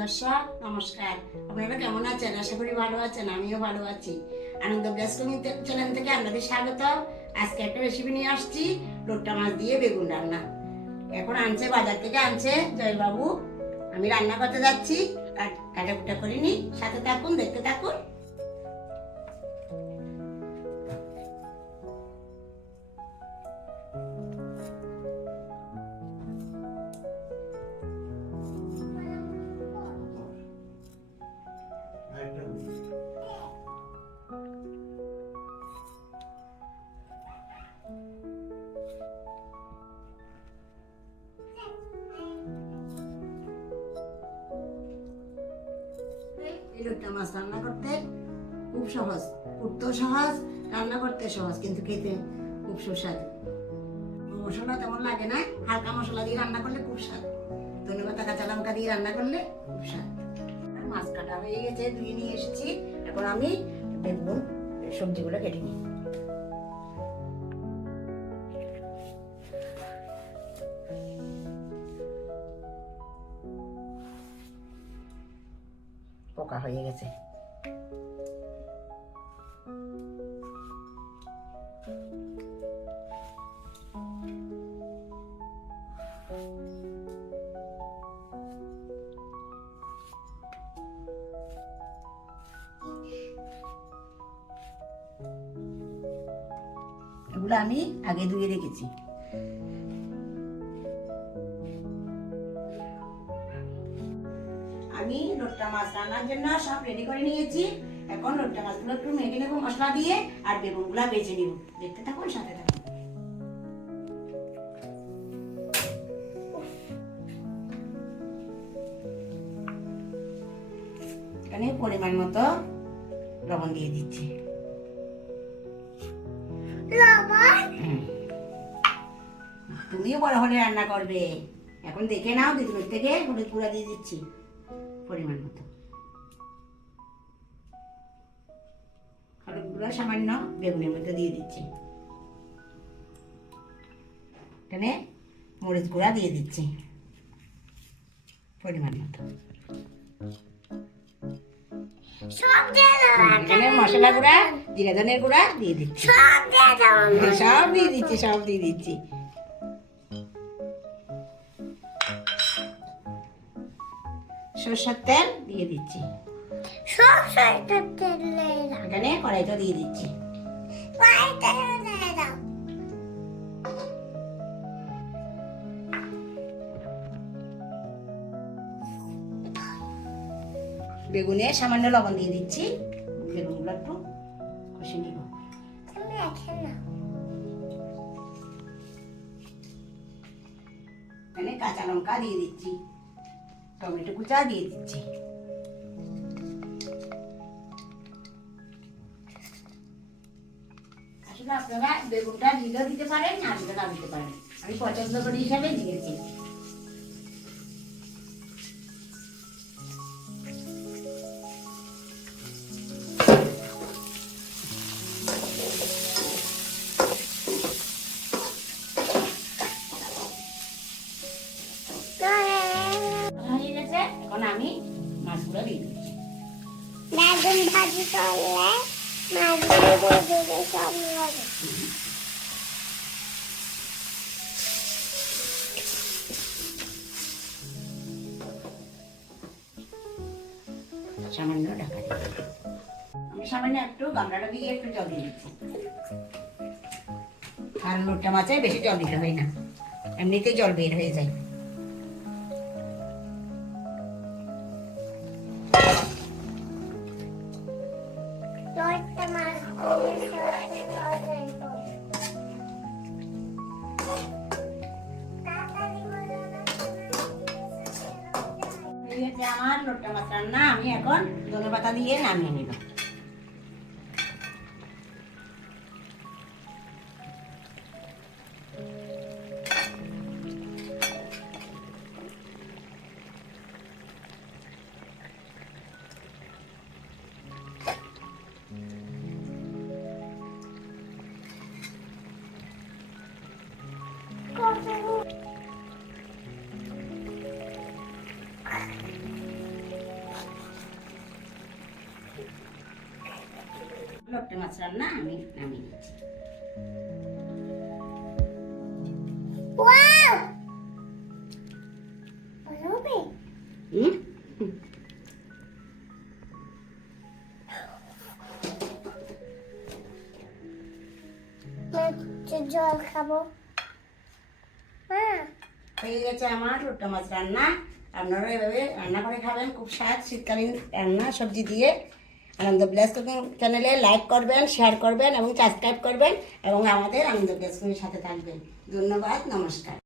দর্শক নমস্কার। আপনারা কেমন আছেন? আশা করি ভালো আছেন। আমিও ভালো আছি। আনন্দ ব্যস্ত চ্যানেল থেকে আপনাদের স্বাগত। আজকে একটা রেসিপি নিয়ে আসছি, লোট্টা মাছ দিয়ে বেগুন রান্না। এখন আনছে, বাজার থেকে আনছে জয়বাবু। আমি রান্না করতে যাচ্ছি, কাটাকুটা করিনি। সাথে থাকুন, দেখতে থাকুন। লোট্টা মাছ রান্না করতে খুব সহজ, উঠতেও সহজ, রান্না করতে সহজ, কিন্তু খেতে খুব সুস্বাদু। মশলা তেমন লাগে না, হালকা মশলা দিয়ে রান্না করলে খুব স্বাদ। ধনেপাতা কাঁচা লঙ্কা দিয়ে রান্না করলে খুব স্বাদ। মাছ কাটা হয়ে গেছে, ধুয়ে নিয়ে এসেছি। এখন আমি বেগুন সবজিগুলো কেটে নিই। পোকা হয়ে গেছে। এগুলো আমি আগে ধুয়ে রেখেছি। আমি লোট্টা মাছ রান্নার জন্য সব রেডি করে নিয়েছি। এখন লোট্টা মাছগুলো একটু মেখে নেবো মশলা দিয়ে, আর বেগুনগুলো বেজে নিব। দেখতে থাকুন, সাথে থাকুন। এখানে পরিমাণ মতো লবণ দিয়ে দিচ্ছি। তুমিও বড় হলে রান্না করবে, এখন দেখে নাও। দিদির থেকে হলুদ গুঁড়া দিয়ে দিচ্ছি পরিমাণ মতো। হলুদ গুঁড়া সামান্য বেগুনের মধ্যে দিয়ে দিচ্ছি। এখানে মরিচ গুঁড়া দিয়ে দিচ্ছি পরিমাণ মতো। এখানে মশলা গুঁড়া, জিরা ধনের গুঁড়া দিয়ে দিচ্ছি। সব দিয়ে দিচ্ছি। সরষের তেল দিয়ে দিচ্ছি। এখানে কড়াইটা দিয়ে দিচ্ছি। বেগুনে সামান্য লবণ দিয়ে দিচ্ছি। বেগুনগুলো একটু কষে নিব। এখানে কাঁচা লঙ্কা দিয়ে দিচ্ছি, টমেটো কুচা দিয়ে দিচ্ছি। আসলে আপনারা বেগুনটা দিলেও দিতে পারেন, না দিলে না দিতে পারেন। আমি পছন্দ করি হিসাবে দিয়েছি। এখন আমি মাছগুলো দিয়ে দিচ্ছি। বেগুন ভাজি করলে মাছগুলো দিয়ে সব হবে। সামান্য ঢাকা দিয়ে আমি সামান্য একটু গামলাটা দিয়ে একটু জল দিয়ে দিচ্ছি। আর লোট্টা মাছে বেশি জল দিতে হয় না, এমনিতেই জল বের হয়ে যায়। আমার লোট্টা মাছ রান্না আমি এখন ধনেপাতা দিয়ে নামিয়ে নিব। লট্টে মাছ রান্না আমি নামিয়ে নিচ্ছি। ওয়াও হবে হুম জল খাবো হ্যাঁ হয়ে গেছে আমার লট্টে মাছ রান্না। আপনারা এভাবে রান্না করে খাবেন, খুব স্বাদ শীতকালীন রান্না সবজি দিয়ে। আনন্দ ব্লেস কুকিং চ্যানেলে লাইক করবেন, শেয়ার করবেন এবং সাবস্ক্রাইব করবেন এবং আমাদের আনন্দ ব্লেস কুকিংয়ের সাথে থাকবেন। ধন্যবাদ, নমস্কার।